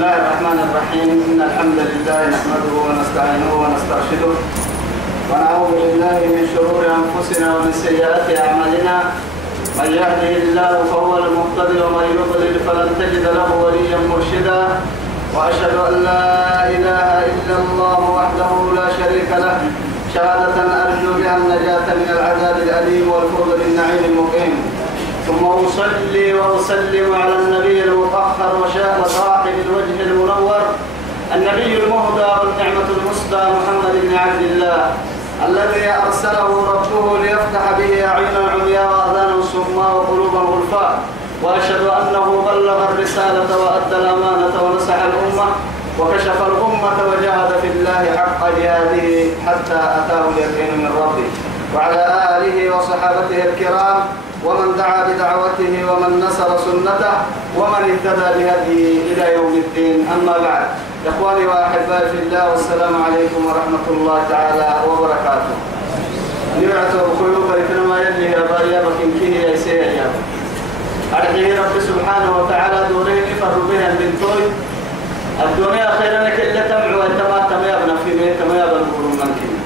الله الرحمن الرحيم. إن الحمد لله نحمده ونستعينه ونسترشده ونعوذ بالله من شرور أنفسنا ومن سيئات أعمالنا. من يهده الله فهو المهتدي ومن يضلل فلن تجد له وليا مرشدا. وأشهد أن لا إله إلا الله وحده لا شريك له شهادة أرجو بها النجاة من العذاب الأليم والفوز بالنعيم المقيم. ثم أصلي وأسلم على النبي المطهر وصاحب الوجه المنور النبي المهدى والنعمة المسدى محمد بن عبد الله الذي أرسله ربه ليفتح به أعينا عمياء وأذانا صماء وقلوبا غلفاء. وأشهد أنه بلغ الرسالة وأدى الأمانة ونصح الأمة وكشف الأمة وجاهد في الله حق جهاده حتى أتاه اليقين من ربه. وعلى آله وصحابته الكرام ومن دعا بدعوته ومن نصر سنته ومن اهتدى بهديه إلى يوم الدين. أما بعد، إخواني وأحبائي في الله، والسلام عليكم ورحمة الله تعالى وبركاته. نبعته بخيوب بركنا يلي ربايا بكين كيه يسير يا أرحيه رب سبحانه وتعالى دورين يفر بها البنتوي الدنيا خيرا لك إلا تمع وإنتما تميا بنفي ميه تميا بنقولون منكين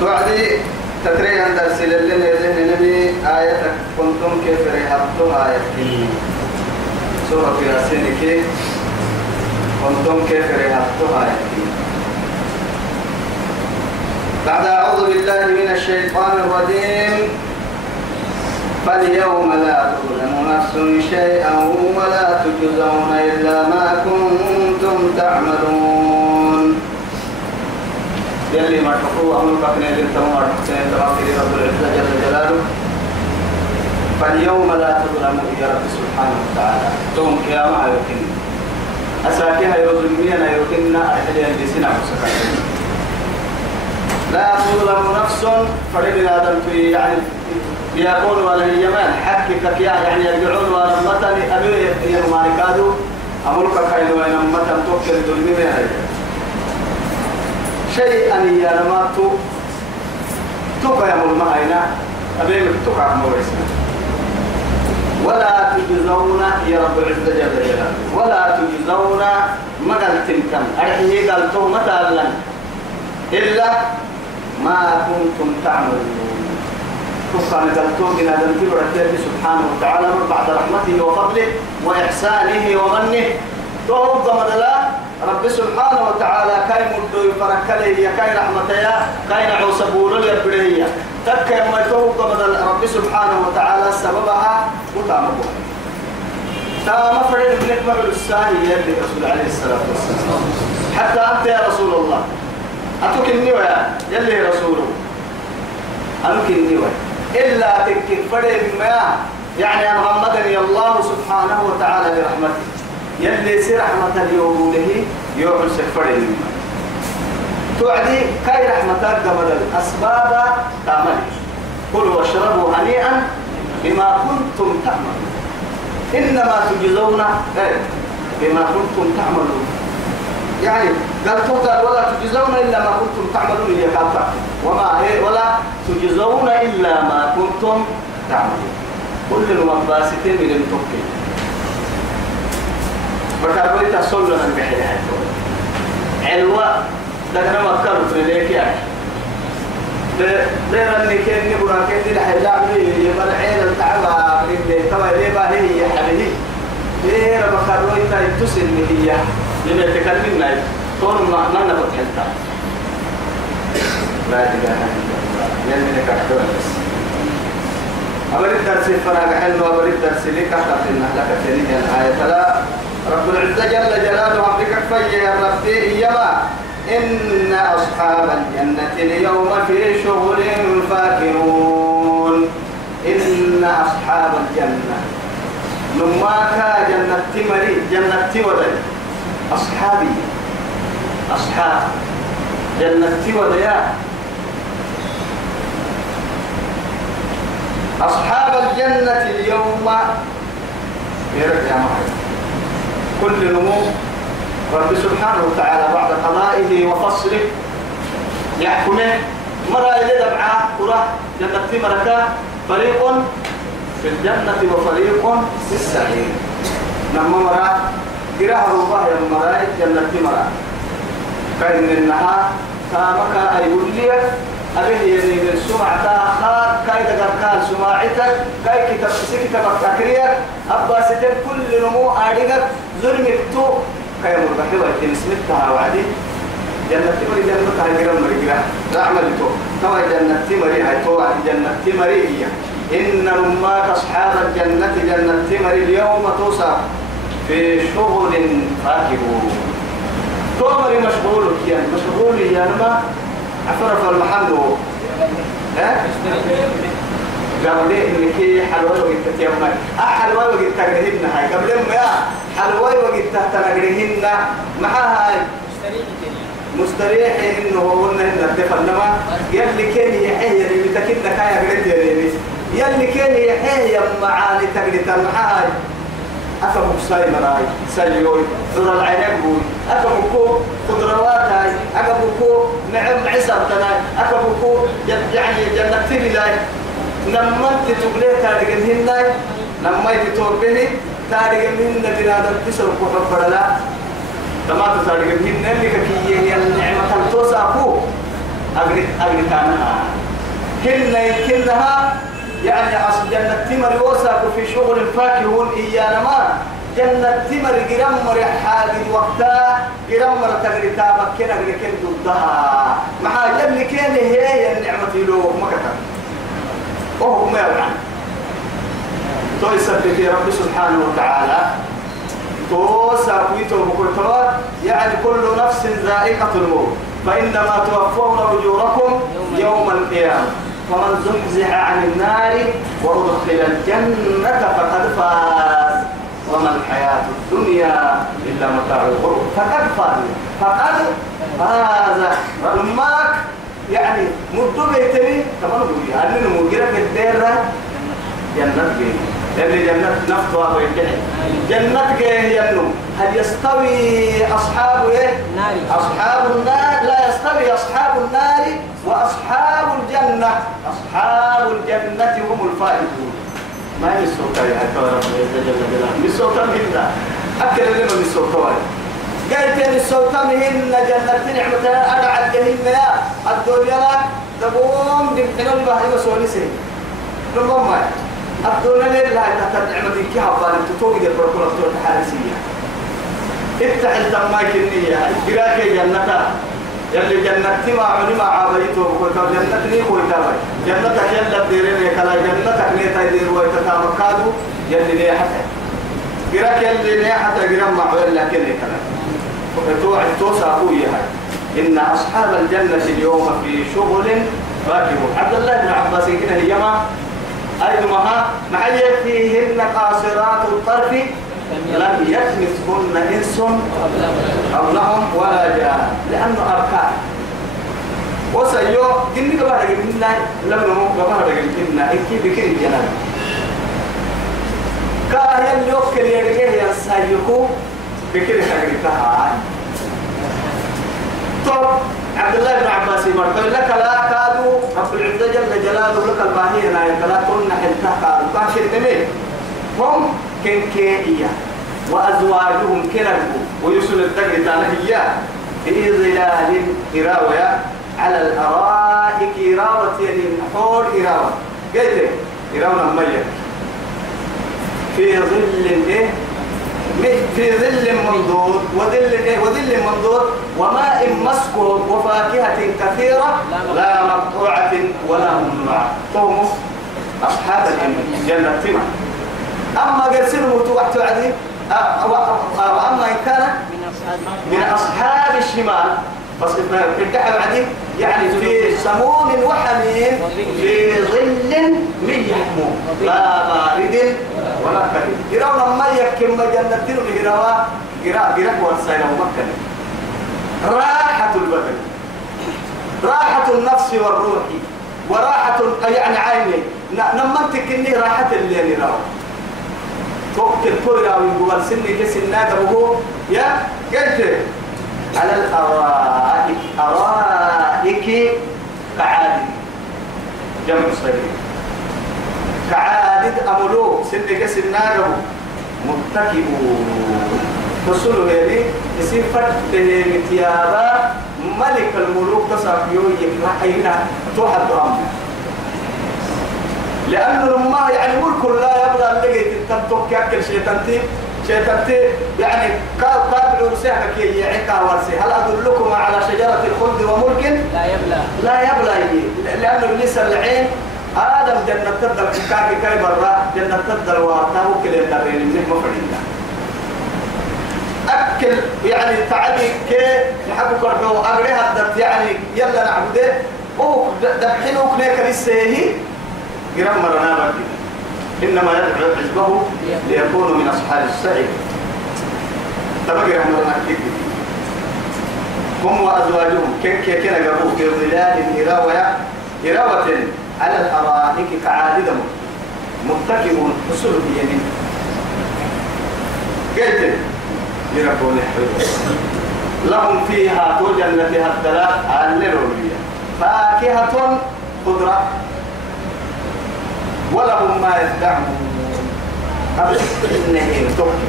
توعدي تتري عند رسول الله لذهن نبي آية كنتم كيف ريحتها آية سورة ياسين كيف كنتم كيف ريحتها آية. بعد أعوذ بالله من الشيطان الرجيم. فاليوم لا تظلم نفس شيئا ولا تجزون إلا ما كنتم تعملون. يلي ما تقوى أمر بكنا للتمر حسين تغفر رب العزة جل جلاله. فاليوم لا تظلم يا رب سبحانه وتعالى توم قيامة يمكن أساكيها يظلمين يمكن أحلي الجسنا وسكاين. لا تظلم نفس فرد آدم يعني يقول ولا اليمن حكك يعني يرجعون ولمتني أبي يماركادو أمرك خير وينمتن توكل ظلمين شيئا ينماتو تقى يمول معينا أبي تقى مورسنا. ولا تجزون يا رب العزة جل جلاله ولا تجزون مقال تنكم أرحيه قالتو مثلا إلا ما كنتم تعملون. قصة نقلتم من هذا الكبر التالي سبحانه وتعالى بعد رحمته وفضله وإحسانه ومنه توقع مدلا رب سبحانه وتعالى كاي مدو يفرك لي كاي رحمتيا كاي نعوسبور اليبرية تكا ما توقع مدلا رب سبحانه وتعالى سببها وتعمله تام فريد من أكبر الساهي يلي رسول عليه الصلاة والسلام. حتى أنت يا رسول الله أتوكلني ويا يلي رسوله أنكلني ويا إلا تكن فريد ما يعني أن غمدني الله سبحانه وتعالى برحمته يلي سي رحمة اليوم له يوم سفرين توعدي كاي رحمتك قبل الأسباب تعمل. كلوا واشربوا هنيئا بما كنتم تعملون إنما تجزون بما كنتم تعملون. يعني قال توقع ولا تجزون إلا ما كنتم تعملون هي قالت وما هي ولا تجزون إلا ما كنتم تعملون. كل المباسطين من المتوكل فكابولي تصل لنا بحياة علوة دكنا مكانوا في ليك يعني دير اللي كان نبغى كان الحلاق لي يبغى عين التعبة اللي تبغى ليه بقى هي حبيبي دير مكانوا يتصل هي لما تكلمنا طول ما نبغى حتى لا إله إلا الله يلي نكحتوا بس أبرد الدرس الفراغ حلو أبرد الدرس لك أحد النحلة كثيرين الآية لا رب العزة جل جلاله عبدك فيه يا ربي يما إن أصحاب الجنة اليوم في شغل فاكهون. إن أصحاب الجنة لما كا جنة مري جنة ودي أصحابي أصحاب جنة وديا أصحاب الجنة اليوم يرجع معي كل نمو رب سبحانه وتعالى بعد قضائه وفصله يحكمه مرة إلى دبعة قرى جنة مركا فريق في الجنة وفريق في السعير. نما مرا قراه الله يا مرا جنة مرا كأن النها تامك أيقول لي أبيه يعني من سمعة خاك كاي دقال سماعتك كاي كتاب سكتابك تكريك أبا ستر كل نمو أريك ظلمك تو كاي مربحي ويتم اسمتها وعدي جنة تمري جنة هاي مريجا رعمل تو توا جنة تمري هاي تو جنة تمري هي إن رماك أصحاب الجنة جنة تمري اليوم توصى في شغل فاكهون تومري مشغول يعني مشغول يعني ما عفرف المحل ها قبل إنك حلوة وقت تيمم حلوة وقت تجرهن هاي قبل ما يا حلوة وقت تجرهن معها هاي مستريح إنه هو إنه الدفن لما يلي كان يحيي اللي بتكلم كايا قريت يلي كان يحيي معاني تجري معها هاي أفهم ساي مراي سايوي ذر العين بوي أفهمكو خضروات هاي أفهمكو نعم عسر تناي أفهمكو يعني جنة تبلاي لما تتقلي تاريخ الهنداي لما يتوبه تاريخ الهند بنادم تسرق وحب لا لما تاريخ الهند اللي كي النعمة توسعكو أجري كانها كلها يعني أصل جنة تمر وساق في شغل فاكهون إيانا ما جنة تمر جرمر حاجد وقتها جرمر تغري تابك كنا كن ضدها مع يلي كان هي النعمة له مكتب وهو ما يعني تويسب في رب سبحانه وتعالى توساق ويتوب يعني كل نفس ذائقة الموت فإنما توفون أجوركم يوم القيامة فمن زحزح عن النار وأدخل الجنة فقد فاز وما الحياة الدنيا إلا متاع الغرور فقد فاز رماك يعني مدو بيتني كمان بقولي هل نموجرك الديرة جنة جيه اللي جنة نفطها ويكحي جنة جيه ينو هل يستوي أصحاب النار أصحاب النار لا يستوي أصحاب النار وأصحاب الجنة أصحاب الجنة هم الفائزون ما يسوق يا حتى رب جل جلاله يسوق جدا أكل لنا يسوق قالت لي السوق مهن جنة نعمتها أدعى الجهنم يا الدنيا تقوم بحلول بحر وسولسه ربما الدنيا لا تحت نعمتك كي حبان تتوقد البركولة تقول حارسية افتح التماك النية قراك جنة يلي جنة ما علم عابيته وقال جنة ني ويتابع جنتك يلا بديرين كلا جنتك ني تدير ويتتامكادو يلي ني حتى قراك يلي ني حتى قرام مع ولا كني كلا توعد توسعوا هاي إن أصحاب الجنة اليوم في شغل فاكهون عبد الله بن عباس كنا هيما أيضا معي فيهن قاصرات الطرف لم يكمثهن إنس قبلهم ولا جاء لأنه أركان وسيو جني كبار جننا لم نمو كبار جننا إكي بكر الجنة كاهل يوكل يرجع يسايكو بكر حاجتها طب عبد الله بن عباس يقول لك لا كادوا رب العزة جل جلاله لك الباهية لا كنا حلتها كادوا كاشر تمام هم كنكيئية وأزواجهم كنبوا ويسل الدقر تانهية في ظلال إراوية على الأرائك إراوة يعني حول إراوة قلت إراوة مية في ظل إيه في ظل منضود وظل منضود وماء مسكوب وفاكهة كثيرة لا مقطوعة ولا ممنوعة قوم أصحاب الجنة تمام أما قرسلوا توحت عدي أما إن كان من أصحاب الشمال فصفنا الدعوة عدي يعني في سموم وحميم في ظل من يحموم لا بارد ولا كريم يرون ما يكم جنة الهراء قراء ورسائل ومكة راحة البدن راحة النفس والروح وراحة يعني عيني نمتك إني راحة اللي نراه توكل كورا ويقول سني كسننا دبوه يا قلت على الأرائك أرائك كعادي جمع صغير كعادد أملو سني كسننا دبوه متكئون تصلوا يعني يصير فرده متيابا ملك الملوك تصافيو يكره أين توحد أمر لأنه لما يعني ملك لا يبغى اللي تنتبه كأكل شيطانتي يعني قابل رسالة كي يعيكا ورسي هل أدلكم على شجرة الخلد وملك لا يبلى لأنه ليس العين آدم جنة تدل كاي برا جنة تدل وارتاه كل الدرين من مفردين أكل يعني تعالي كي نحبك رجو أغريها الدت يعني يلا نعبده أو دحين أكلك لسه هي جرام مرنا بدي إنما يدعو حزبه ليكونوا من أصحاب السعير تبقى جرام مرنا كيف هم وأزواجهم كنا قبوا في ظلال إراوة على الأرائك كعاددهم متكئون حصول بيمين قلت يربون لهم فيها جنة الثلاث الليلوية فاكهة خضرة ولهم ما يدعمون إنهم تبكي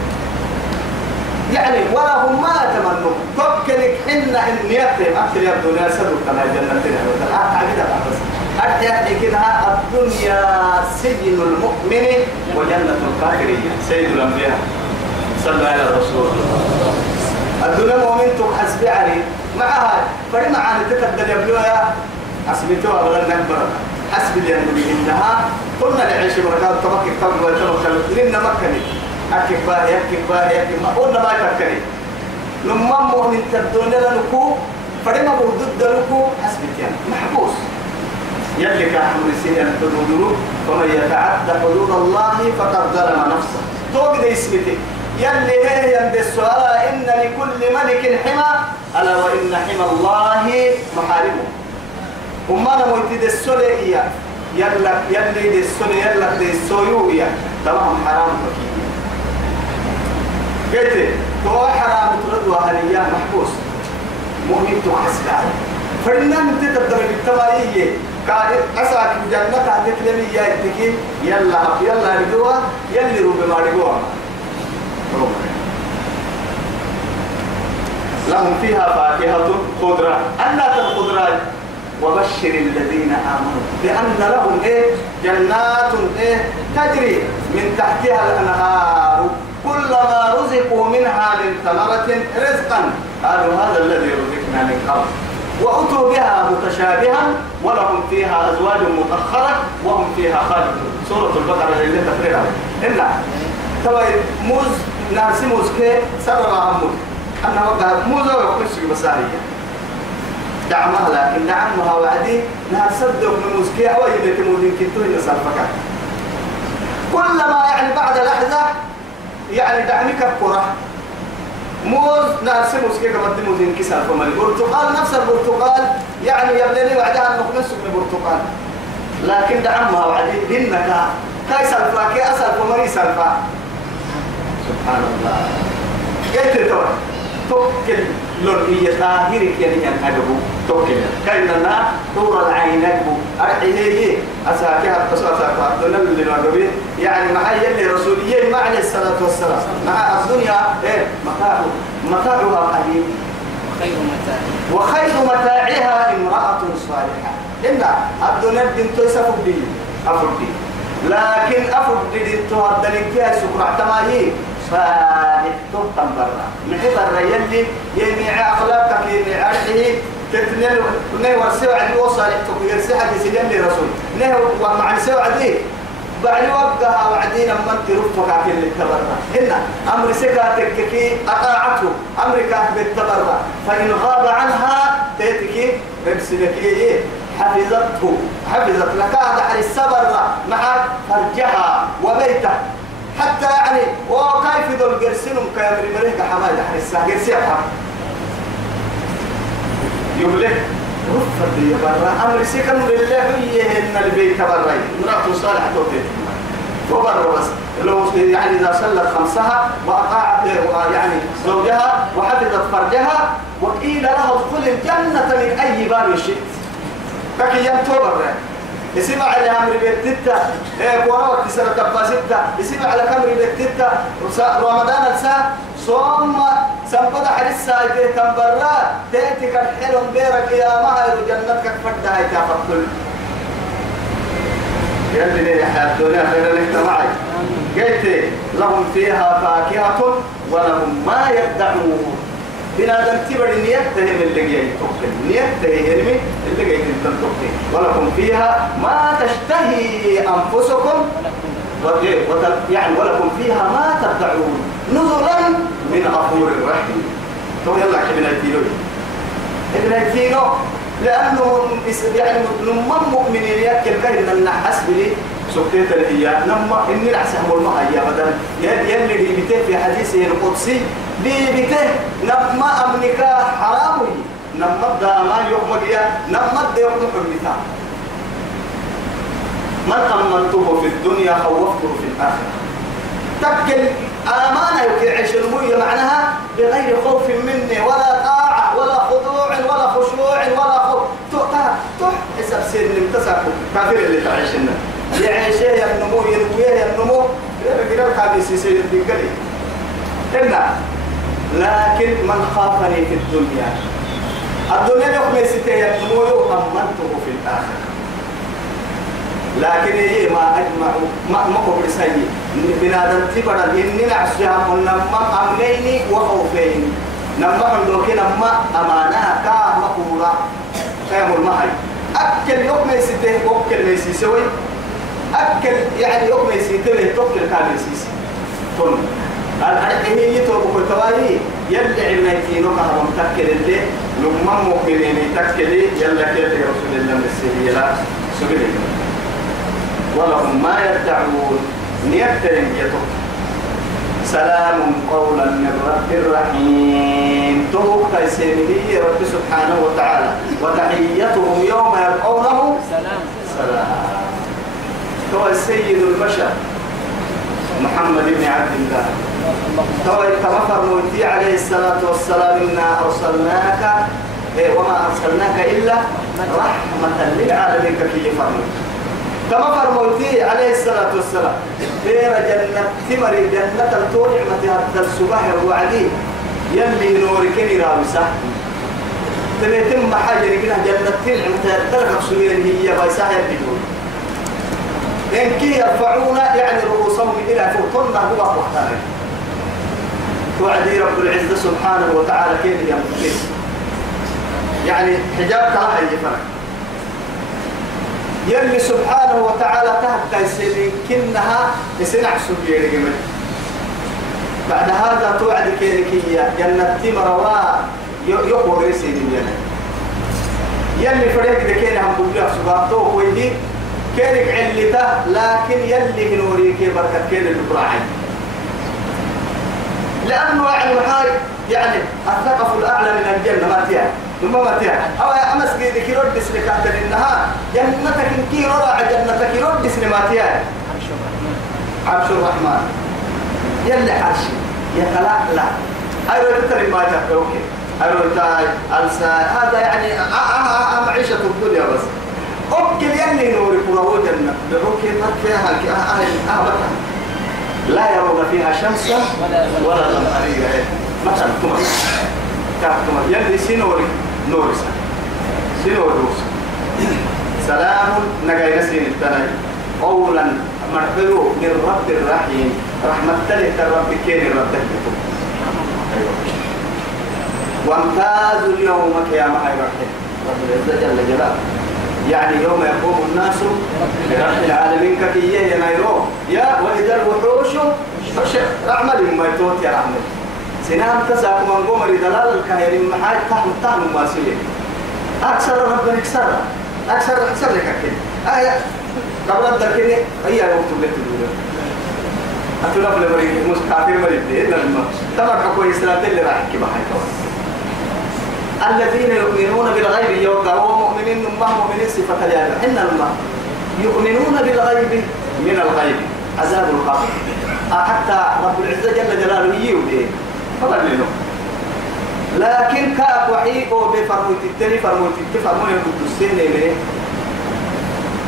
يعني ولهم ما يتمنون تبكي حنا إن يتهم أكثر يبدو ناس كما جنة أحياء كده الدنيا سجن المؤمن وجنة الكافرين سيد الأنبياء صلى الله عليه وسلم الدنيا مؤمن تحسب عليه معها فريما عن تكدر يبلوها حسبتها بدل نكبر حسب اللي ينبغي إنها قلنا لعيش بركات تبكي قبل ويتبكي لنا مكني أكبا ما قلنا ما يفكري لما مؤمن تدون لنكو فريما بردد لنكو حسبتها محبوس يلي كحمل سنة الحدود ومن يتعدى حدود الله فقد ظلم نفسه توقد اسمتك يلي هي عند السؤال إن لكل ملك حمى ألا وإن حمى الله محارمه وما نموت دي السولية يلي دي السولية يلا دي السويوية تمام حرام فكيه قلت هو حرام تردوا أهلية محبوس مؤمن تحسب عليه فإننا تقدر بالتمايية كائن أساك الجنة تتلمي يا إتكين يلا رجوا يلي روب ما رجوا لهم فيها فاكهة خضرة أنات الخضرة وبشر الذين آمنوا بأن لهم جنات تجري من تحتها الأنهار كلما رزقوا منها من ثمرة رزقا قالوا هذا الذي رزقنا من قبل وأتوا بها متشابها ولهم فيها أزواج مؤخرة وهم فيها خالدون سورة البقرة اللي تفريرها إلا تبا موز ناسي موز كي سرر عمود أنا وقع موز ويقنسك بسارية دعمها لكن دعمها وعدي نها صدق من موز كي أو يبيت مودين كنتو إن صرفك كلما يعني بعد لحظة يعني دعمك القرى موز ناس موز كي كمان موز انكسر فما البرتقال نفس البرتقال يعني يبني بعدها نخلص من البرتقال لكن دعمها وعدي إنك كاي سالفة كي أسالفة مري سالفة سبحان الله قلت توا توكل لورية طاهرك يعني أنهجبو توكل كأننا دور العين أجبو أرحيه أساكها أساكها دون اللي نقبل يعني معي اللي رسوليين معنى الصلاة والسلام مع الدنيا متاعها قليل وخير متاعها امرأة صالحة إن الدنيا بنت يسافر أفردي لكن أفردي بنتها الدنيا سكرة تماهي صالح تبطن برا محبر يلي يميع أخلاقك يميع عرحه تتنين ورسيو عدي وصالح يرسي حديث يلي رسول نه ومعنى سيو عدي بعد وقتها وعدين من ترفق عكين للتبرع هنا أمر سكاتك كي أطاعته أمريكا بالتبرع فإن غاب عنها تيتكي بمسلك حفظت لك على السبر مع فرجها وبيته حتى يعني وكيف دول جرسينهم كامري مريك حماية حرسة جرسيها يقوله رفض يبرا أمر سكن لله هي إن البيت برا امرأة صالحة توتي وبرا بس لو يعني إذا صلت خمسها وأطاعت يعني زوجها وحفظت فرجها وقيل لها ادخل الجنة من أي باب شئت فكي ينتو برا يسمع على أمر بيتتا ولا وقت سنة كباستا يسمع على أمر بيتتا رمضان الساعة صوم سنبدا حديث سايته تنبرا تأتي كالحلم بيرك يا مهر جنتك فردا هاي تفكل يلي حياة الدنيا خير لك معي قلت لهم فيها فاكهة ولهم ما يدعون بنادم تبر نيته اللي جاي توكل نيته هرمي اللي جاي تنتوكل ولكم فيها ما تشتهي أنفسكم يعني ولكم فيها ما تدعون نزلا من غفور رحيم. تو يلا ابن التينو لأنه يعني نمم مؤمنين يأكل كهنا النحس بلي سكتة الهيا نما إني العسهم المهيا بدل يلي بيته في حديثه القدسي بيته نما أمنك حرامي نما داما يحمد يا نما يحمد حرمتا من أمنته في الدنيا خوفته في الآخرة تكل أمانة يعيش المية معناها بغير خوف مني ولا طاعة ولا خضوع ولا خشوع ولا خوف تح حسب سن امتسكوا كافر اللي تعيشنا يعيشه يا النمو ينويه يا النمو غير كابيسي سيد الدقلي إلا لكن من خافني في الدنيا يوم يستيه النمو أمنته في الآخرة لكن هي ما أجمع ما قبل سيء بنادم تبرد إني نعسها ونما أمنيني وخوفين نما عندك نما أمانها كا مقورة خيم المحي أكل يوم يسته أكل ما يسوي أكل يعني يوم يسته توكل كان يسيس تون هي يتوب كتوالي يلي عميتينو كهرم تأكل اللي لما مؤمنين تأكلي يلا كيف رسول الله مسيح لا سبيل ولهم ما يدعون نيتهم يتوب سلام قولا من رب رحيم توك تيسيره رب سبحانه وتعالى وتحيتهم يوم يلقونه سلام هو السيد البشر محمد بن عبد الله توفر موتي عليه الصلاة والسلام إنا أرسلناك وما أرسلناك إلا رحمة للعالمين كي يفرمون توفر موتي عليه الصلاة والسلام بير جنة ثمر جنة الطول نعمة هذا الصباح الوعدي يلي نورك رامسة تبيتم حاجة لكنا جنة نعمة تلقى سمير هي بايساها يبدون إن كي يرفعون يعني رؤوسهم إلى فوق هو وقتها توعدي رب العزة سبحانه وتعالى كيف يمكن يعني حجاب كراهي يفرق يلي سبحانه وتعالى تهدى سيدين كنها يسنع سبيل جميل بعد هذا توعد كيركية جنة تمروا يقول سيدين يلي فريق دكين هم بقولها سبحانه ويدي كيرك علته لكن يلي نوري كي بركة كين البراعي لأنه يعني الثقف الأعلى من الجنة ما تيها ثم ما تيها أو أمس كي كيرود دسني كاتل إنها جنتك كي رضع جنتك كيرود دسني ما تيها عرش الرحمن يلي حرشي يخلق لا هاي رتر ما تفوقي هاي رتر هذا يعني معيشة الدنيا بس أكل يلي نور فلو جنة بروكي ما فيها أهبطها لا يرون فيها شمسا ولا قمرية مثلا تمر كافتمر يلي سنور نورسا سنور روسا سلام نجاي نسين التناي قولا مرحلو من رب الرحيم رحمة لك الرب كين الرب تهبطه وامتازوا اليوم كيام هاي رحيم رب العزة جل جلاله يعني يوم يقوم الناس لرب العالمين ككيه يا نيرو يا وإذا الوحوش رحمة ما يتوت يا رحمة سنام تساق من قمر دلال الكهير محاج تحم ما سويه أكثر ربنا أكثر لك أكيد قبل الدكني أي وقت بيت الدنيا أتونا في المريض مش كافر مريض إلا الماء تبع كويس لا تلي راح كي بحاجة الذين يؤمنون بالغيب يوقعوا مؤمنين ما مؤمنين صفة اليابة إن الله يؤمنون بالغيب من الغيب عذاب القبر حتى رب العزة جل جلاله يوديه فضل له لكن كأب وحي أو بفرموت التاني فرموت التاني فرموت القدسين إليه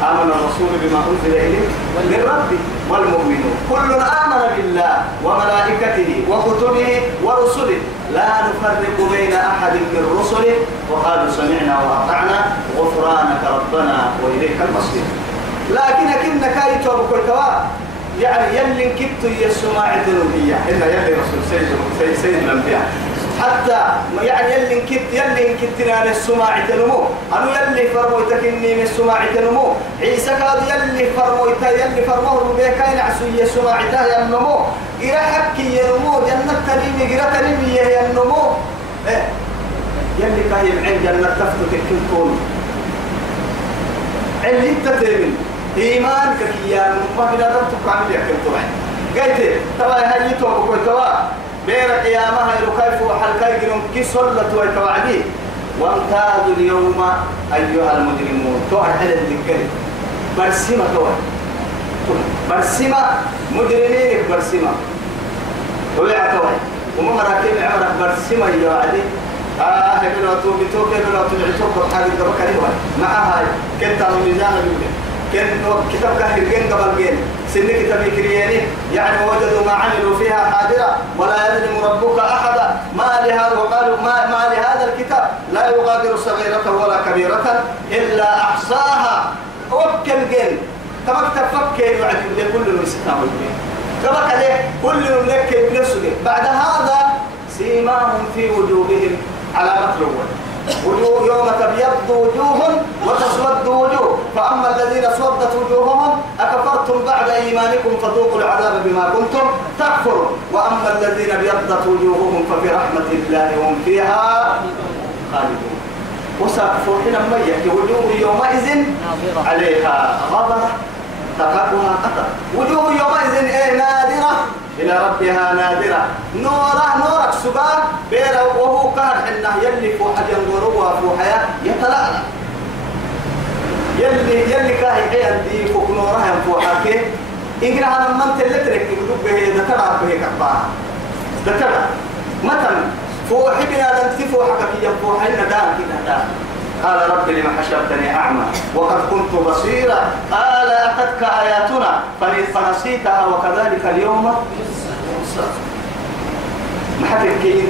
آمن الرسول بما أنزل إليه من ربه والمؤمنون كل آمن بالله وملائكته وكتبه ورسله لا نفرق بين أحد من رسله وقالوا سمعنا وأطعنا غفرانك ربنا وإليك المصير. لكن كنا كايتوا بكرتوا يعني يلي كتوا يسمع الدنيا إلا يلي رسول سيد الأنبياء حتى يعني يلي كتنا للسماع تنمو أنا يلي فرمويتك إني من السماع تنمو عيسى قال يلي فرموه بيكاين عسوية السماع ينمو إلى حكي ينمو جنة كريمي إلى كريمي ينمو يلي كاين عين جنة تفتك كنتون اللي انت تؤمن إيمانك كيان ما بنا ربطك عن يحكي طبعا قلت ترى هاي توبك وتوا بيرك يا ما هي كيف وحلقاي جنون كي صلت وتوعدي وامتازوا اليوم أيها المجرمون توعد هذا الذكر برسمة توعد برسمة مجرمين برسمة توعد توعد وما مراكب عمرك برسمة يا عدي هبلوا توبتوا هبلوا تبعتوا بحاجة بكرة معها كنت على ميزان اليوم كتاب كهر جن قبل جن سن كتاب كرياني يعني وجدوا ما عملوا فيها حاضرة ولا يظلم ربك أحدا ما لهذا وقالوا ما لهذا الكتاب لا يغادر صغيرة ولا كبيرة إلا أحصاها وكل جن تمكتب فكر يعني كل من ستام الجن كما عليه كل لك بنفسه بعد هذا سيماهم في وجوههم على مطلوب وجوه يوم تبيض وجوه وتسود وجوه فأما الذين اسودت وجوههم أكفرتم بعد إيمانكم فذوقوا العذاب بما كنتم تكفرون وأما الذين ابيضت وجوههم ففي رحمة الله هم فيها خالدون وسقفوا حينما يأتي وجوه يومئذ عليها غبرة ترهقها قطر وجوه يومئذ نادرة إلى ربها نادرة نورك سبا بيرا وهو كان حنا يلي فوحة ينظروا فوحيا يتلألأ يلي كاهي حيان دي فوق نورها ينفوحا كي إنكنا هذا من تلترك يقول به ذكرها به كباها ذكرها مثلا فوحي بنا دانتي فوحك كي ينفوحا إن دان كنا دان قال رب لما حشرتني أعمى وقد كنت بصيرا قال أتتك آياتنا فنسيتها وكذلك اليوم ما حد كي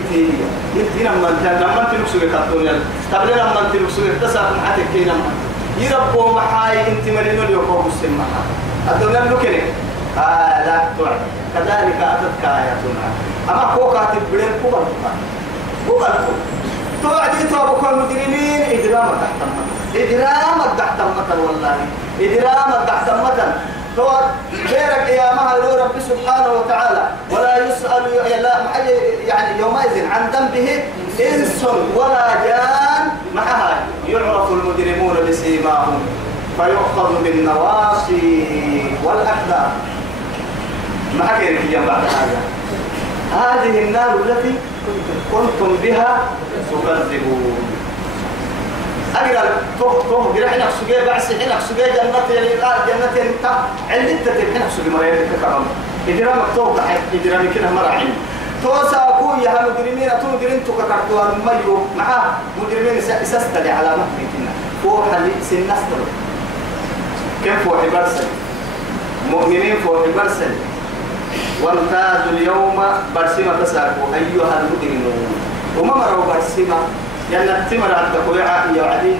انت لما انت لكسوك الدنيا طب لما انت لكسوك تسعى ما حد كي لما يربوا محاي انت مرينو اليوم السماء الدنيا لكني لا تعد كذلك أتتك آياتنا أما كوكا تبلين كوكا توعدي توابك المجرمين إدرامك تحت المطر إدرامك تحت المطر والله إدرامك تحت المطر توعد غيرك يا مهر رب سبحانه وتعالى ولا يسأل يعني يومئذ عن ذنبه إنس ولا جان معها يعرف المجرمون بسيماهم فيؤخذ بالنواصي والأقدام ما حكينا في بعد هذا هذه النار التي كنتم بها تكذبون أجل توه جرح حنا سجى بعد حنا سجى جنة جنة انت عندك تتحنا سجى مريض كرام إدرام توه تحت إدرام كنا مراعين توسا أكون يا مجرمين أتون مجرمين تكرتوا الميو مع مجرمين سستدي على مهلكنا فوق اللي سنستر كم فوق برسل مؤمنين فوق برسل وامتازوا اليوم برسمة تساقوا أيها المجرمون وما مروا برسمة لأن التمر عند قويعة يا عدي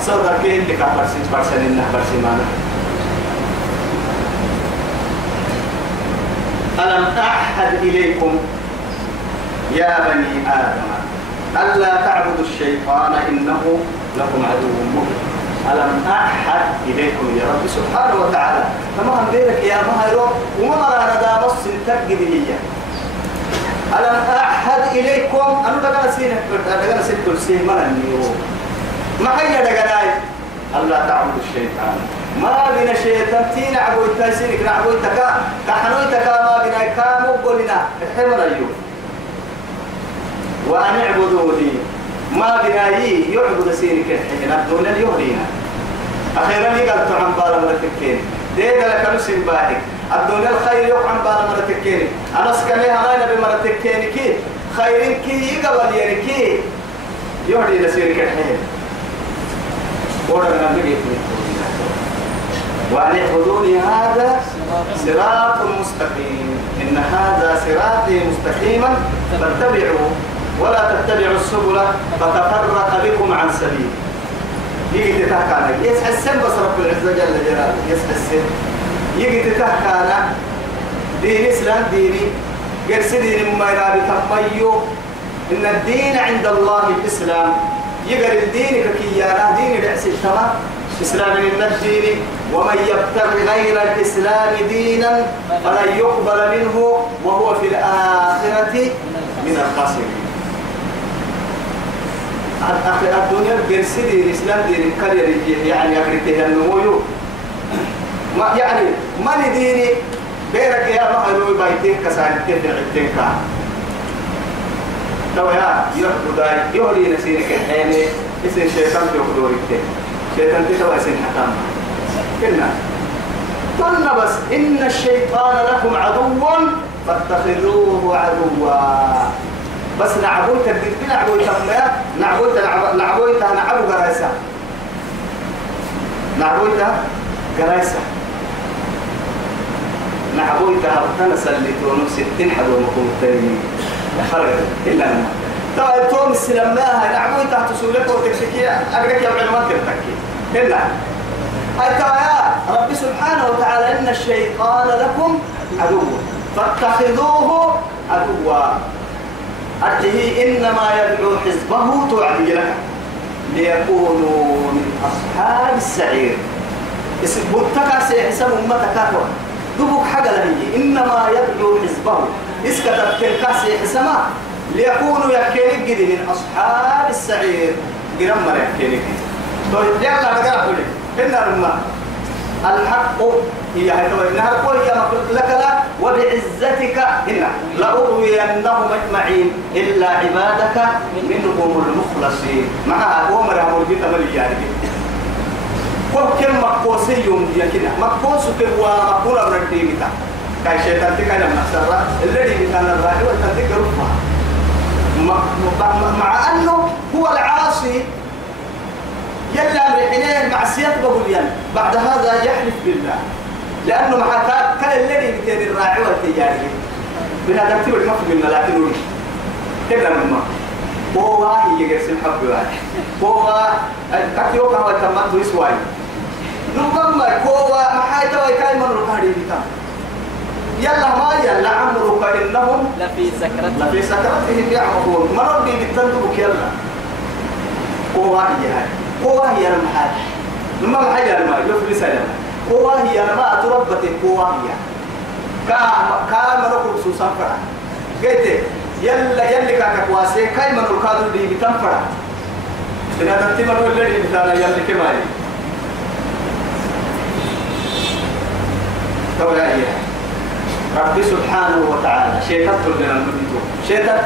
صدر كين لك برسم إنه برسمانة ألم أحد إليكم يا بني آدم ألا تعبدوا الشيطان إنه لكم عدو مبين ألم أحد إليكم يا رب سبحانه وتعالى فما هم بيرك يا مهيرو وما مرة دا نص تجد هي ألم أحد إليكم أنا دقنا سين تلسيه من النيو ما هي دقناي ألا تعبدوا الشيطان ما بين الشيطان تين عبود تايسينك نعبود تكا كحنوي تكا ما بين كامو قولنا الحمر أيوه وأن اعبدوني ما بنايي يعبد سيرك الحين دون اليهرينا أخيرا لي قلت عن بالا مرتكين دينا لك نسين باهك الدنيا الخير يوم عن بالا مرتكين أنا سكنيها غاينا بمرتكين كي خيرين كي يقبل يعني كي يهري لسيرك الحين ورنا نبقي وأن اعبدوني هذا صراط مستقيم، إن هذا صراطي مستقيما فاتبعوا ولا تتبعوا السبل فتفرق بكم عن سبيل. يجي تتحكى يسحى السن بس رب العزة جل جلاله يسحى السن يجي تتحكى دين إسلام ديني قرس دين ما يرابي تميو إن الدين عند الله الإسلام يقر الدين ككيانا دين رأس التمام إسلام من الدين ومن يبتغي غير الإسلام دينا فلن يقبل منه وهو في الآخرة من الخاسرين. الدنيا بيرسدي الإسلام دين كرير يعني أكرته النمو ما يعني من ديني بيرك يا مهلوي بيتك كسالتين عتين كا تو يا يحدو داي يهري نسينك الحين اسم الشيطان يقدر يكتب شيطان تسوى اسم حكام كنا قلنا بس إن الشيطان لكم عدو فاتخذوه عدوا بس نعبوت الدين نعبوت نعبو قرايسة نعبوت قرايسة نعبوت هبتنا سلتون ستين حدو مكون التاني فرق إلا أنا طبعا توم السلمناها نعبوت تحت سولك وتكشكي أقرأك يا معلومات ترتكي إلا هاي يا رب سبحانه وتعالى إن الشيطان لكم عدو فاتخذوه عدوا أرته إنما يدعو حزبه توعد لك ليكونوا من أصحاب السعير بتكا سيحسن أمتك دبك حاجة لهي إنما يدعو حزبه إسكتت تلك سيحسما ليكونوا يحكيلك جدي من أصحاب السعير جرم يحكيلك طيب يلا نقرأ لك إن الحق هي إنها القول لك لا وبعزتك إن لأغوينهم أجمعين إلا عبادك منهم المخلصين معها هو مرهم الجيت مليان كم مقوسي يوم يكنا مقوس كوا مقولا برديمتا كاي شيطان تكنا مسرة الذي كان الراحل والتنتج رفع مع أنه هو العاصي يلا مرحنين معصيات بقوليان بعد هذا يحلف بالله لأنه مع كان الذي بتدي الراعي والتجاري بنا تكتب المفروض منا لكن ولي كذا مما هو هي جالس الحب واحد هو كتيوك هو تمت ويسواي نقوم هو محايد ويكاي من القهري بتاع يلا ما يلا عمرك إنهم لفي سكرتهم يعمهون مرضي بالتندبك يلا هو هي قوة هي المحال لما محاجة لما يفري سلام قوة هي لما أتربت قوة هي كام نقول سوسان فرع قلت يلي كاك واسي كاي من القادر دي بتنفرع بنا تنتمر والذي بتانا يلي كمالي تولى هي رب سبحانه وتعالى شيطان لنا المدتو شيطان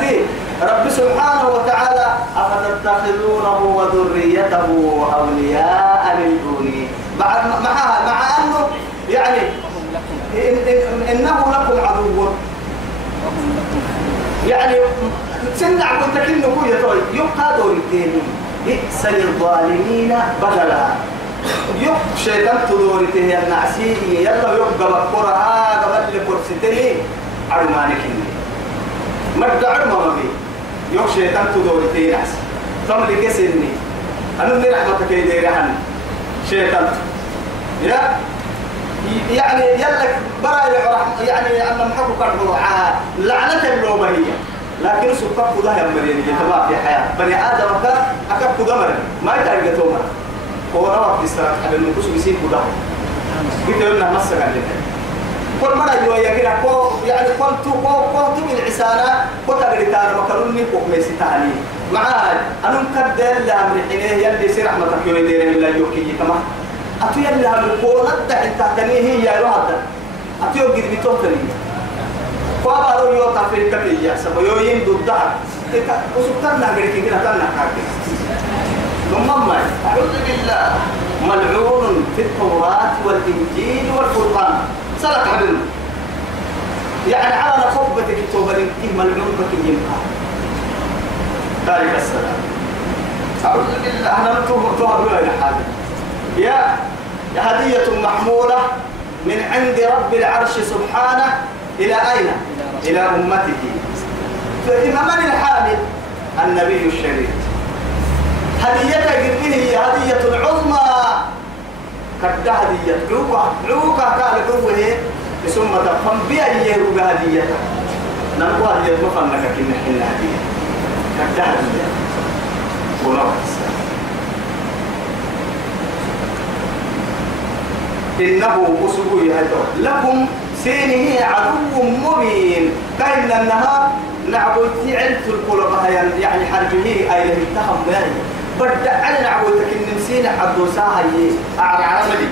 رب سبحانه وتعالى أفتتخذونه وذريته أولياء من دوني مع أنه يعني إنه لكم عدو يعني سنع كنت كنه هو يبقى دور الدين بئس للظالمين بدلا يب شيطان تدورته النعسي يلا يبقى بقرها قبل لكرستني عرمانك مرد عرما مبي يوم شيطان تدورته نعس فملك سني أنا من رحمتك يديرهن شيطان يا يعني يلك برا يعني أن محبك الروعة لعنة اللومية لكن سبب كلها يا مريم يتبع في حياة بني آدم أكب كدمر ما يتعرف تومر هو روح بيسترات على النقوش بيسيب كلها قلت لنا مسك عليك كل مرة جوا كده كو يعني كنت من العسانة كنت أقدر مكروني كوك ميسي تعالي معاد أنا مكدر لأمر حينه يلي سير رحمتك يوم يدير إلا يوكي تمام أتو يلي هالكون أدى أنت تنيه يا روحك أتو يوجد بتوتري فأبا رو يوتا في الكبير سبا يوين ضدها وسبتنا قريكي كده تنا كاكي ثم ما أعوذ بالله ملعون في التوراة والإنجيل والقرآن سلك حبيبنا يعني على خطبتك التوبة ملعون بك يمكن ذلك السلام أعوذ بالله أنا نتوب إلى حاجة يا هدية محمولة من عند رب العرش سبحانه إلى أين؟ إلى أمته. فإمام الحامل النبي الشريف. هدية قربه هي هدية عظمى كده هدية عوكا قال قوه ثم تفهم بأي يروق هدية نقوى هدية مفنك كنا حنا هدية كده هدية ونوكس إنه أسبوع لكم سينه عدو مبين كأن النهار نعبد علت القلوب يعني حربه أي له التهم يعني بدأ على نعبدك إن نسينا عبدو ساهي أعرى عملي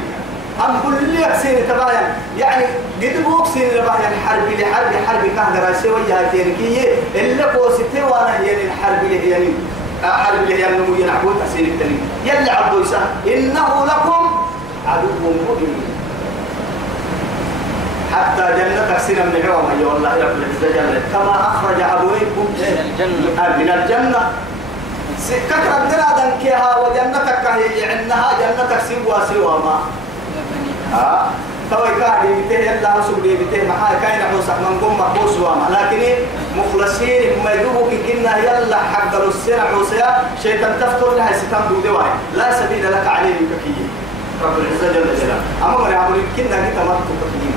أم كل لك سين تباين يعني قد بوك سين تباين حرب كهدر سويها تيركية اللي قوسته وانا هي الحرب اللي هي حرب اللي هي النمو ينعبد سين التاني يلي عبدو ساه إنه لكم عدو مبين حتى جنتك سنة من عوام أي والله رب العزة جل كما أخرج أبويكم من الجنة كثرة دنادن كيها وجنتك هي عنها جنتك سوى ما توي كاهدي بته يلا سودي بته محا كاين حوسك من قم مقوس وما لكن مخلصين ما يدوبوا كنا يلا حق السنة حوسيا شيطان تفتر لها ستان دودواي لا سبيل لك عليه بكيه رب العزة جل جلاله أما من يعمل كنا كتمرت بكيه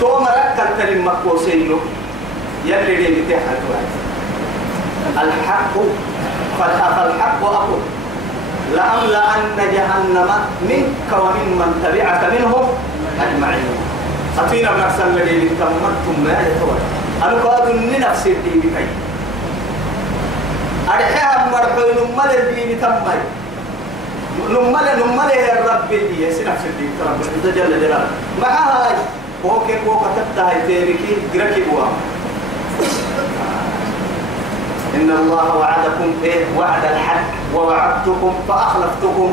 تو مركل تلم مقوسين له يلي لي بته حدواي الحق فالحق أقول لأملأن جهنم منك ومن من تبعك منهم أجمعين أتينا من أحسن الذي تمتم ما يتوى أنا قاد لنفسي الدين بكي أرحيها مرحوين نمال الدين تمي نمال يا الرب الدين سنفس الدين رب العزة جل جلاله معها وكيف وكتبتها تيركي جركي بوام إن الله وعدكم إيه وعد الحق ووعدتكم فأخلفتكم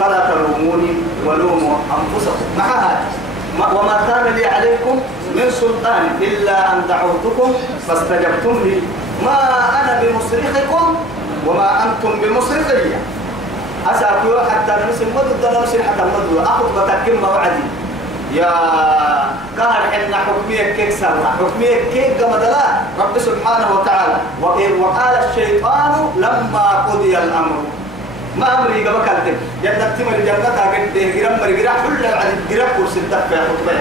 فلا تلوموني ولوموا أنفسكم مع هذا وما كان لي عليكم من سلطان إلا أن دعوتكم فاستجبتم لي ما أنا بمصرخكم وما أنتم بمصرخي أسألوا حتى نسل مدد نسل حتى مدد أخذ بتكلم وعدي يا قال إن حكميك كيك سرنا حكميك كيك جمدلا رب سبحانه وتعالى وقال الشيطان لما قضي الأمر ما أمري جب كلتم جنة تمر جنة تاجد جرام مرجرا كل عن جرام كرسي تحت خطبة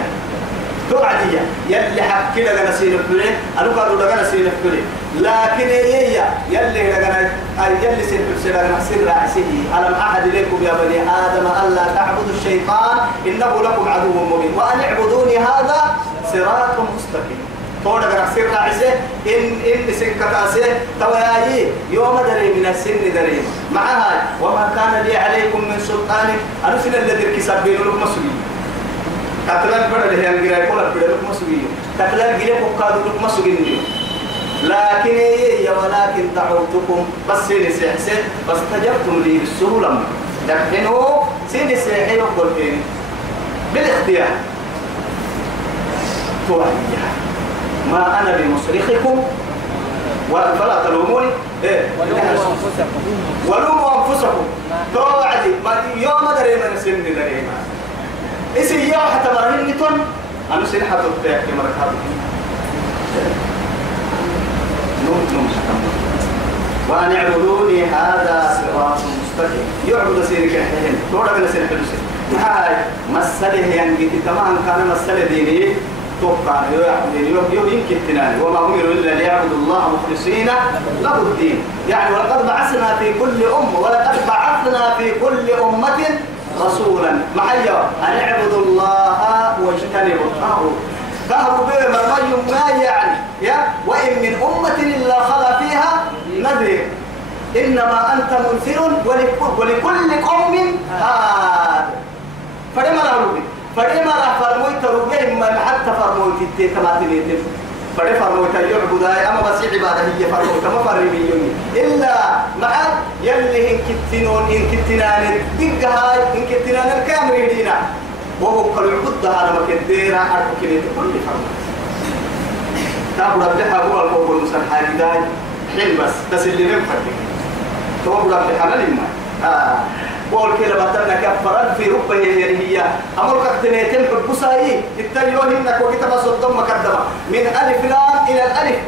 توعدية يلي حكي لنا نسير فلين أنا قالوا لنا نسير فلين لكن هي يلي لنا يلي سير فلين نسير رأسه ألم أحد إليكم يا بني آدم ألا تعبدوا الشيطان إنه لكم عدو مبين وأن اعبدوني هذا صراط مستقيم تقول لنا نسير رأسه إن سكتاسه توايي يوم دري من السن دري معها وما كان لي عليكم من سلطان أنا سن الذي كسبين لكم مسؤولين تقلال بدل هي الجراء كلها بدل لكم مسؤولين تقلال جريء فكادو لكم مسؤولين لكن هي ولكن دعوتكم بس سين سيحسن بس تجبتم لي بالسهولة لكنه سين سيحي وقل فيني بالاختيار توعيها ما أنا بمصرخكم فلا تلوموني إيه ولوموا أنفسكم توعدي يوم دري من سن دري إسي يوم حتى مرهن نتون أنا سن حتى تأكل مركب نوم وأن اعبدوني هذا صراط مستقيم يعبد سيرك الحين تورا من سيرك الحين هاي مسألة يعني تمام كان مسألة دينية توقع يمكن تنال وما أمروا إلا ليعبدوا الله مخلصين له الدين يعني ولقد بعثنا في كل أمة رسولا معي أن اعبدوا الله واجتنبوا الطاغوت ظهروا به ما يعني وإن من أمة إلا خلا فيها نذير إنما أنت منذر ولكل قوم هاد فلما فرمويت ربهم ما حتى فرمويت كما تنيتم فرمويت يعبد أما بس عبادة هي فرمويت ما فرميوني إلا مع يلي إن كتنان دقها إن كتنان الكامل دينا وهو كل عبدها لما كدينا أركو كنيت كل فرمويت تابو ربها هو القوة المسلحة لداي حين بس اللي نفرق تابو ربها للما بقول كلا بترنا كفران في ربه هي أمر كتنيتم حبساي التليون إنك وكتب صدام مقدمة من ألف لام إلى الألف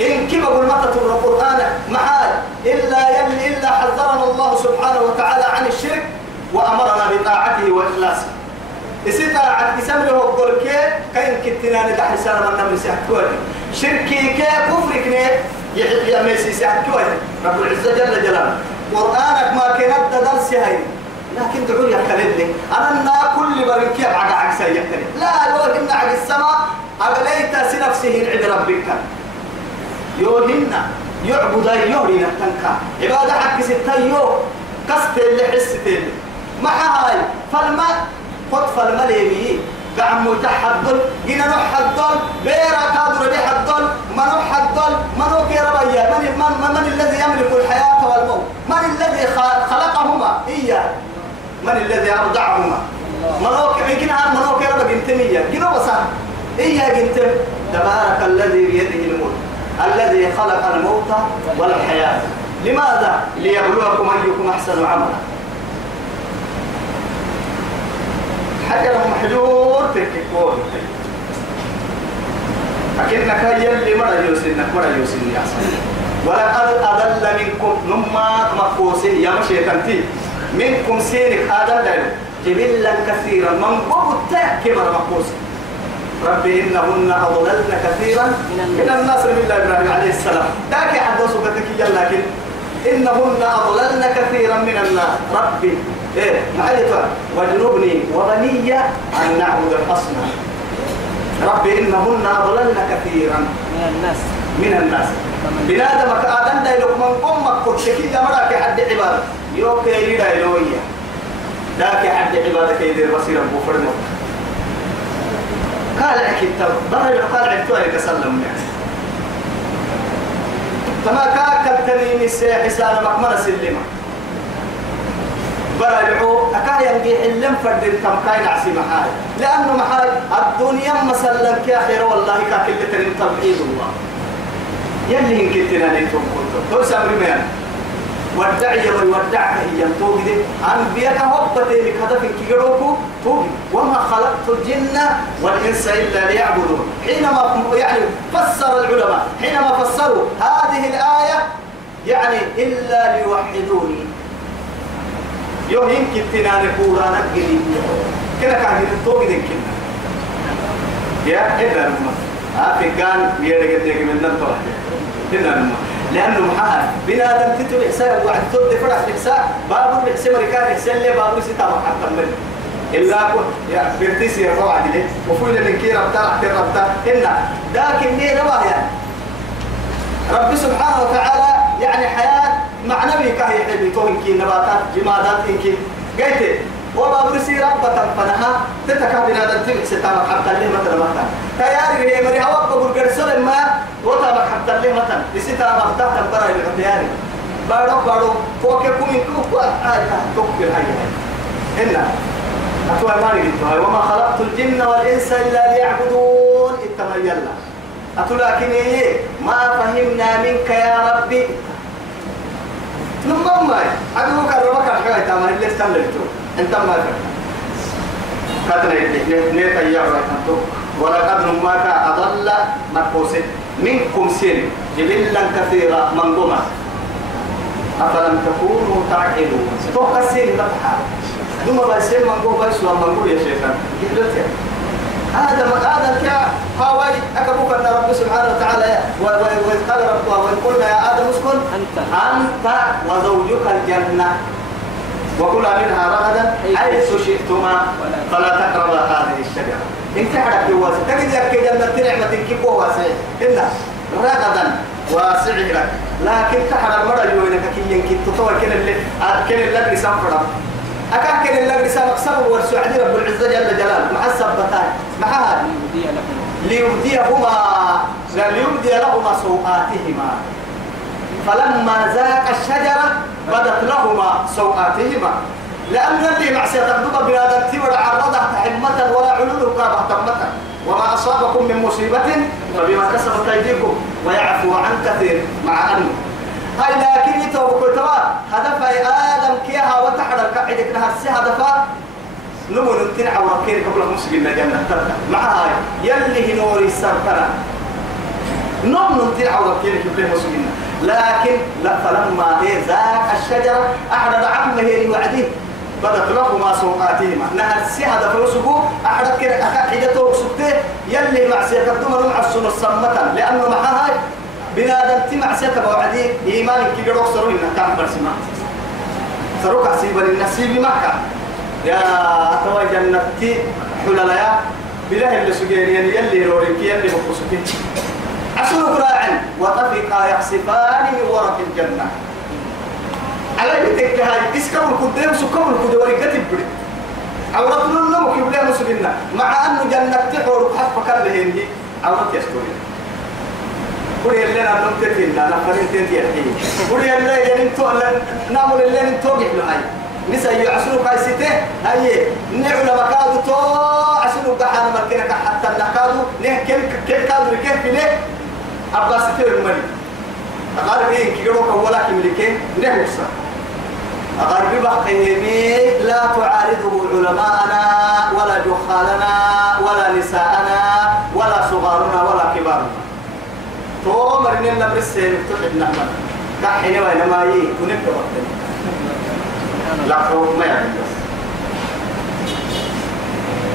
إن كيف أقول متى القرآن معاي إلا حذرنا الله سبحانه وتعالى عن الشرك وأمرنا بطاعته وإخلاصه استطاعت اسم له قول كاين كتنا ندح سنة من نمر سحكوه شركي كي كفرك يا ميسي سحكوه رب العزة جل جلاله قرآنك ما كانت درس هاي لكن دعوا يا خليلي أنا كل بركي بعد عكسي يحترم لا يوهن عن السماء أغليت سنفسه عند ربك يوهن يعبد يهرين التنكا عبادة حق ستايو كست اللي حستين مع هاي فالماء خطف المليبي قام متحدل جينا نحدل بيرا كادر دي حدل ما نحدل ما نوكي ربيا من الذي يملك الحياة والموت من الذي خلقهما إياه من الذي أرضعهما منوكي يمكن هذا منوكي ربا جنتمية جنو بسان إياه جنتم تبارك الذي بيده الملك الذي خلق الموت والحياة لماذا؟ ليبلوكم أيكم أحسن عملا حجر محجور تككون أكنك يلي مرة يوسنك يا سيدي ولقد أضل منكم نما مقوسه يا مشيتنتي منكم سينك أضل جبلا كثيرا من قبض كبر مقوسه ربي إنهن أضللن كثيرا من الناس من الله إبراهيم عليه السلام ذاك حدثوا بتكيا لكن إنهن أضللن كثيرا من الناس ربي إيه معيطة واجنبني وبني أن نعبد الأصنام ربي إنهن أضللن كثيرا من الناس بنادمك آدم دايلوك من قمك كتشكي دمرك حد عبادة يوكي لي دايلوية ذاك حد عبادة كيدير بصيرا بوفرنو قال عكيت ضرر قال عكتوها يتسلم يعني فما كاكلتني من حسان مكمنة سلمة برجعوا أكايا نجي حلم فرد كم كاين عسي محاي لأنه محاي الدنيا مثلا كأخير والله كاكلتني توحيد الله يلي إن كنتنا نيتم كنتم توسع رميان ودعي ويودعك هي توجد أنبياء هبتين هدف كيروكو توجد وما خلقت الجن والإنس إلا ليعبدون حينما يعني فسر العلماء حينما فسروا هذه الآية يعني إلا ليوحدوني يوم يمكن تناني قولانا قليل كنا كان توجد كنا يا إلا الماء أفكان يرجع ديك من نطلع هنا الماء لأنه محال بنادم تتبع حساب وعد تود فرح حساب بابو بحساب ركان حساب لي بابو ستة حتى من إلا يا برتيسي الروعة دي وفويل الكير بتاع ربطة هنا لكن ليه رواية رب سبحانه وتعالى يعني حياة معنوي كهي حبي توين كي نباتات جمادات إنكي قلت وبابو سي ربطة فنها تتكا بنادم تبع ستة حتى ليه مثلا تياري هي مري هوا بقول كرسل ما وطبع حتى ليه مثلا لستة مفتاح تنبرا العطياني بارو فوق كومين كوكو تكبر هاي هنا أتوى مالي قلتها وما خلقت الجن والإنس إلا ليعبدون اتميلنا أتو لكن إيه ما فهمنا منك يا ربي نمم ماي أدوك الربك الحياة تاما اللي استملتو انت ما فهمت كاتنا نيتا يا رب ولقد نماك أضل مقوسي منكم سين جبلا كثيرا منظومة أفلم تكونوا تعقلون توقع السين تبحى ثم بسين منقوم بيسوا منقول يا شيخان جبلتها آدم كا هاوي أكبوك أن رب سبحانه وتعالى وإذ قال ربها وإن قلنا يا آدم اسكن أنت وزوجك الجنة وكلا منها رغدا حيث شئتما فلا تقربا هذه الشجرة انت حرك واسع تجد لك جنة نعمة كيف واسع إلا رغدا واسع لك لكن تحرك مرة يوينك كي ينكي تطور كن اللي بسافر أكاكل اللي بسافر سبب والسعدي رب العزة جل جلاله مع السبتان مع هذا ليبدي لهما سوآتهما فلما ذاق الشجرة بدت لهما سوآتهما لأن الذي معصية تقدم بهذا التبر عرضها تحمة ولا علوله كابه تمة وما أصابكم من مصيبة فبما كسبت أيديكم ويعفو عن كثير مع أنه هاي لكن يتوب كتوا هدف آدم كيها وتحرك قاعدك نهار سي هدفا نمو نمتنع وركين قبل مسجد الجنة مع هاي يلي نوري السرطنة نم نمتنع وركين قبل مسجد لكن لا فلما هي ذاك الشجرة أحد عمه وعده بدت لهما سوقاتهما نهر سي هدف رسقه أحد كده حاجته سكته يلي معصية قدوم مع السنة الصمتة لأنه مع هاي بنادم تمع سيتبع وعدي إيمان كي يروح سرور إنك كم برسمة سروك حسيب للنسيب مكة يا توا جنتي حلاليا بله اللي سجيني يلي رورك يلي بقصتي عسول راعن وطفقا يحسفان من ورق الجنة على بيتك هاي اسكبر قدام سكبر قدام ورقتي بدي عورت لهم كيبلا مسلمنا مع أنه جنة تحور حق كان لهني عورت يستوري قولي اللي أنا نمتلين أنا فرين تنتي الحين قولي اللي ينتو نعمل اللي ننتوقف له هاي نسا يعسلوا قايسته هاي نعلى مكادو تو عسلوا قحانا مركنك حتى النكادو كيف كادو كيف ليه أباسته الملي أقارب إيه كيروك ولا كملكين نهوسا أقارب بحقه لا تعارضه علماءنا ولا جخالنا ولا نساءنا ولا صغارنا ولا كبارنا تو مرنين نبرسين تحب نعمل كحين وينما ونبدأ وقتنا لا خوف ما يعني بس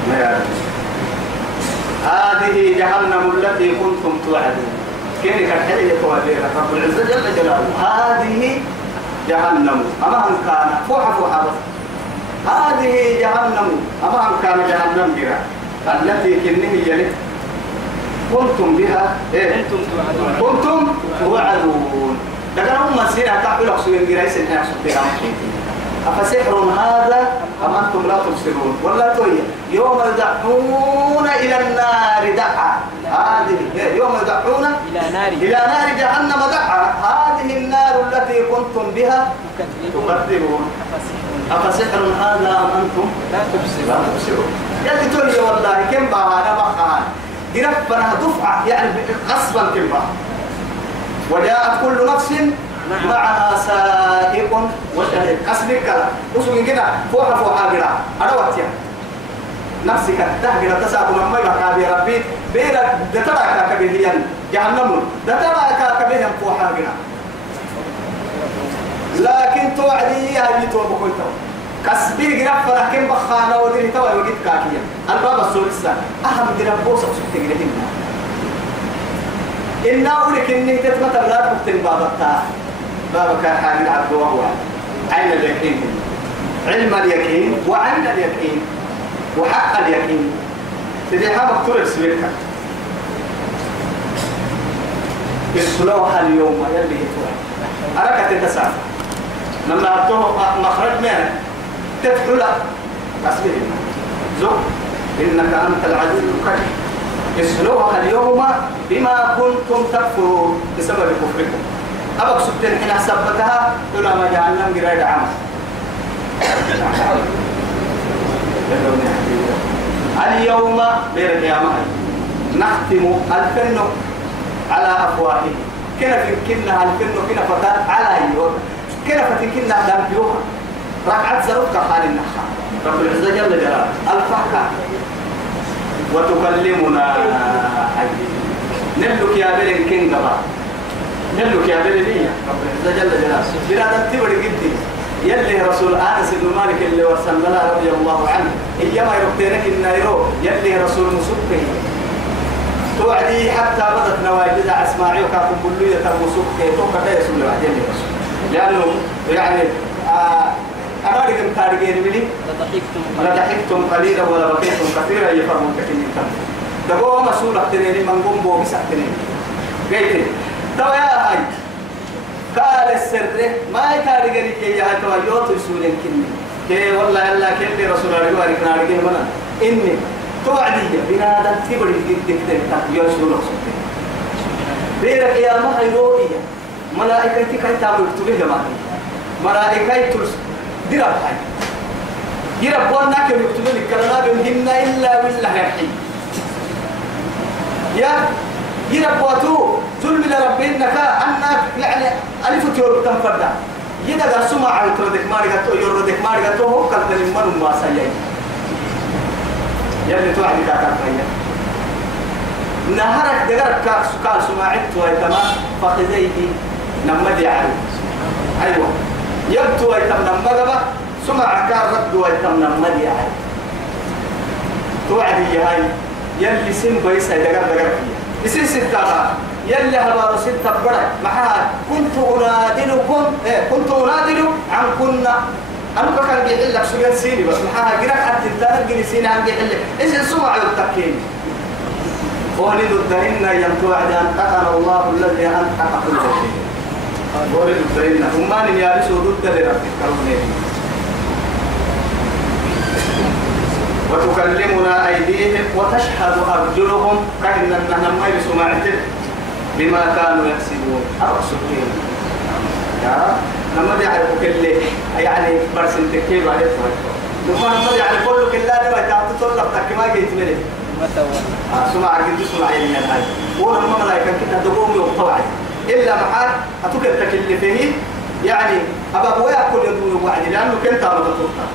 ما يعني هذه جهنم التي كنتم توعدون كيف كان حلية توابير رب العزة جل جلاله هذه جهنم أمام كان فوحة بس هذه جهنم أمام كان جهنم جرا التي كنه يلي كنتم بها إيه؟ كنتم توعدون لكن هم سيرة تحت لقصوا جريس الناس بها أفسحر هذا أم أنتم لا تبصرون ولا توي يوم يدعون إلى النار دعا هذه يوم يدعون إلى نار جهنم دعا هذه النار التي كنتم بها تكذبون أفسحر هذا أم أنتم لا تبصرون يلي توي والله كم بها أنا بخان قرفنا دفعة يعني غصبا كم بها وجاءت كل نفس معها سائق وشهيد أسلك كلا وسوين كده فوحة كده أنا وقتها نفسك تهجر تساق من ما يبقى يا ربي بيرك دتراك كبيرين جهنم دتراك كبيرين فوحة كده لكن توعدي هاي توبكون تو كسبير جرب فرحكم بخانة ودري توا وجد كاكيا الباب السولسان أهم جرب بوسق سكت جرهن إن أولك إني تتمت بلاد بكتن بابتا بابك حامل عبد وهو عين اليقين علم اليقين وعين اليقين وحق اليقين تدي حابك ترى سبيلك الصلوح اليوم يلي يتوى أراك تتسع لما أبطوه مخرج منه تدخل أسبيل زق إنك أنت العزيز الكريم اسلوها اليوم بما كنتم تكفرون بسبب كفركم أبقى سبتين حين سبتها تقول ما جعلنا قريد عمل اليوم بيرك يا معي نختم الفن على أفواههم كنا في كنا الفن كنا فتاة على يوم كنا فتن كنا دم يوم ركعت زرقة حال النخا رب العزة جل جلاله الفحكة وتكلمنا نلك يا بلن كنغبا نلك يا بلن ليا رب العزة جل جلاله بلاد التبر جدي يلي رسول أنس بن مالك اللي ورسلنا رضي الله عنه إيما يرقتينك النايرو يلي رسول مسكه توعدي حتى بدت نواجد أسماعي وكاكم كلية مسكه توقع يسول واحد يلي رسول لأنه يعني أنا أريد تارجين مني لضحكتم قليلا ولا بقيتم كثيرا يفرمون كثير دبوا مسؤول أحتنيني من قوم بو بس أحتنيني قلت توا يا هاي قال السر ما يتارجين كي يا توا يوتو يسولين كني كي والله الله كني رسول الله عليه وسلم نارجين منا إني توعدي بنادم تبرد جدك تنتهي يسول رسول بيرك يا ما هيروئي ملائكة كتاب يكتبه ما ملائكة ترس درب هاي يرب وانا كم يكتبون الكلام بمهن إلا بالله يحيي يا يربوتو ظلم لربينك أنك يعني ألف تيور تنفرد يدا سمع على تردك مارجتو يردك مارجتو هو كل المن ما سيء يلي توعد كاتب هيا نهارك دقرك كال سمعت ويتما فخذيه نمدي عليه أيوة يبدو ويتم نمدي سمع كار رد ويتم نمدي عليه توعد هاي يلي سن بيسا دقرك يسين ستة يلي هبارو ستة برك معها كنت أنادل عن كنا أنا كان بيحل لك سجن سيني بس معها جرك حتى الدار جري سيني عن بيحل إيش السمع يتكين ولد الدهن ينتوعد أن قتل الله الذي أنحق كل شيء ولد الدهن هم من يارسوا ضد لربك كرمين وتكلمنا أيديهم وتشهد أرجلهم كأننا لما يرسوا معته بما كانوا يكسبون أرسلين يا لما يعرفوا كل يعني برسل تكيب عليه لما يعرف كل كلا ده تعطي طلب تكما جيت منه سمع جد سمع يعني هاي ولما ملاك كنا دقوم يقطعي إلا محال أتوقع تكلفه يعني أبا بويا كل يوم وعد لأنه كنت أبغى تطلع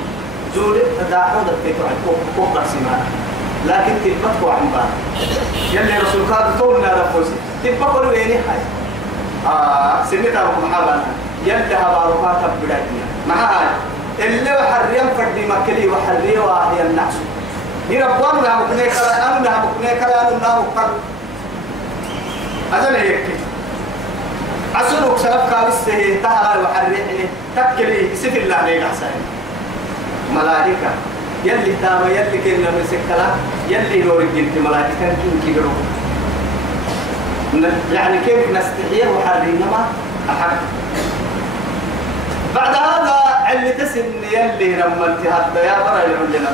زول تداعود الفيتو عن كوك سمع لكن تبقى عن بعض يلي رسول قاد تونا رفوسي تبقى ويني هاي سنتا محابنا يلي هبارقات بدايتنا معها اللي وحريم فردي مكلي وحريه وهي النعس يربون لها مكنيك أنا لها مكنيك أنا لها مكنيك أجل هيك عسلوك سلف كابسه تهلا وحريحني تكلي سفر الله عليك حسين ملائكة يلي تاما يلي كنا مسكلا يلي نور الجنت ملائكة كين كبروا يعني كيف نستحيه وحرينا ما أحد بعد هذا اللي تسن يلي لما انتهت يا برا العلنا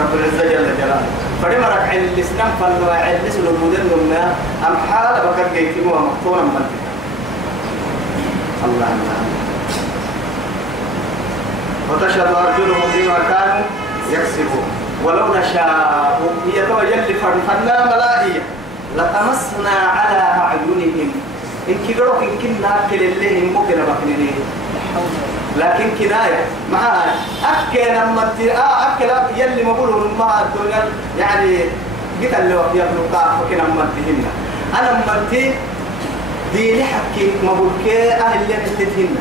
رب العزة جل جلاله فلما عن الإسلام فلو علس الوجودين ما أم حال بكر جيتي هو مقطونا من الله وتشهد أرجلهم بما كانوا يكسبون ولو نشاء يتوجل فرنا ملائية لتمسنا على أعينهم إن كبروا إن كنا أكل الليل ممكن بكنين لكن كناية معها أكل لما أكل يلي مقوله ما الدنيا يعني قلت اللي يبلغ فكنا منتهن أنا منتهن دي لحكي مقول كي أهل اللي نستهن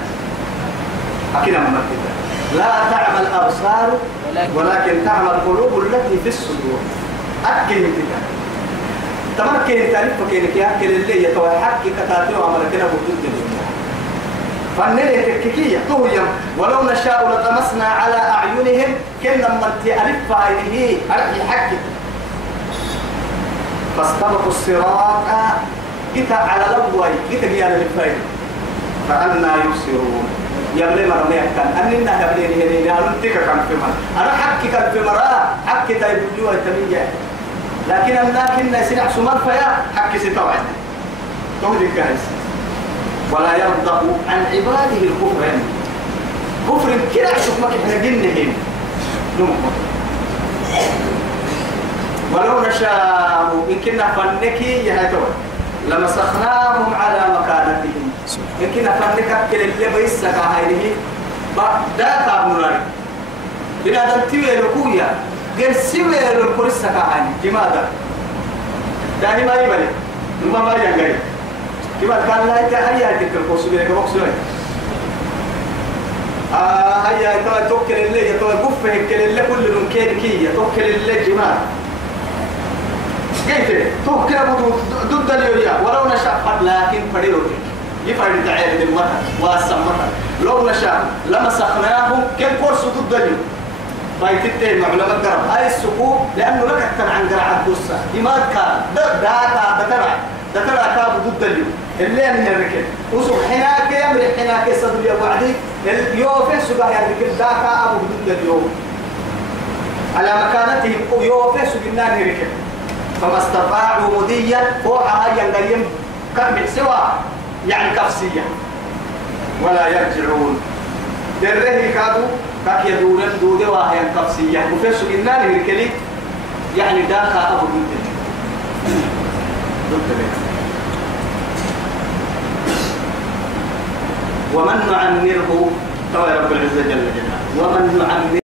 أكنا منتهن لا تعمل الأبصار ولكن تعمل القلوب التي في الصدور أكل منتهن تمكن تعرف كينك يا أكل اللي يتوحك كتاتي وعملكنا بوجود الدنيا فنلي تككية طهيا ولو نشاء لطمسنا على أعينهم كنا من ألف عينه أرحي حكي فاستبقوا الصراط جتا على لبوي جتا جيانا للفايد فأنا يبصرون يبلي مرمي كان أننا يبلي هنين أنتك كان في مرة أنا حكي كان في مرة حكي تايبليو التمية لكن أنا كنا سنع سمر فيا حكي ستوعد تهدي كايس ولا يرضى عن عباده الكفر يعني. كفر كلا شوف ما كنا جنهم ولو نشاء إن كنا فنكي يهتون لمسخناهم على مكانتهم إن كنا فنك كل اللي بيسك هايه دا تابنوني بنا دمتوي لكويا قرسوي للكرسك هايه لماذا؟ داني ما يبالي ما ينقري كما كان لا يتهيأ تلك سبيلك مقصود هيا توكل اللي يتوقف هيك اللي كل ممكن كي توكل اللي جماعة كيف توكل ضد اليوم ولو نشاء لكن فريوك يفرد تعالى المطر والسمطر لو نشاء لما سخناهم كم كورس ضد اليوم بايتتين معلومات قرب هاي السقوط لأنه لك أكثر عن قرعة الدوسة إماد كان ده ترى كاب ضد اليوم اللي من الركب وسوق حناك يمر حناك صدر يا وعدي يوفي سوق يا ركب ذاك أبو ضد اليوم على مكانته يوفي سوق النار ركب فما استطاعوا مديا فوقها ينقيم كم سوى يعني كفسية ولا يرجعون دريه كادوا كاك يدورن دودة وهي كفسية وفي سوق النار ركب يعني ذاك أبو ضد ومن نعمره قال رب العزة جل جلاله ومن نعمره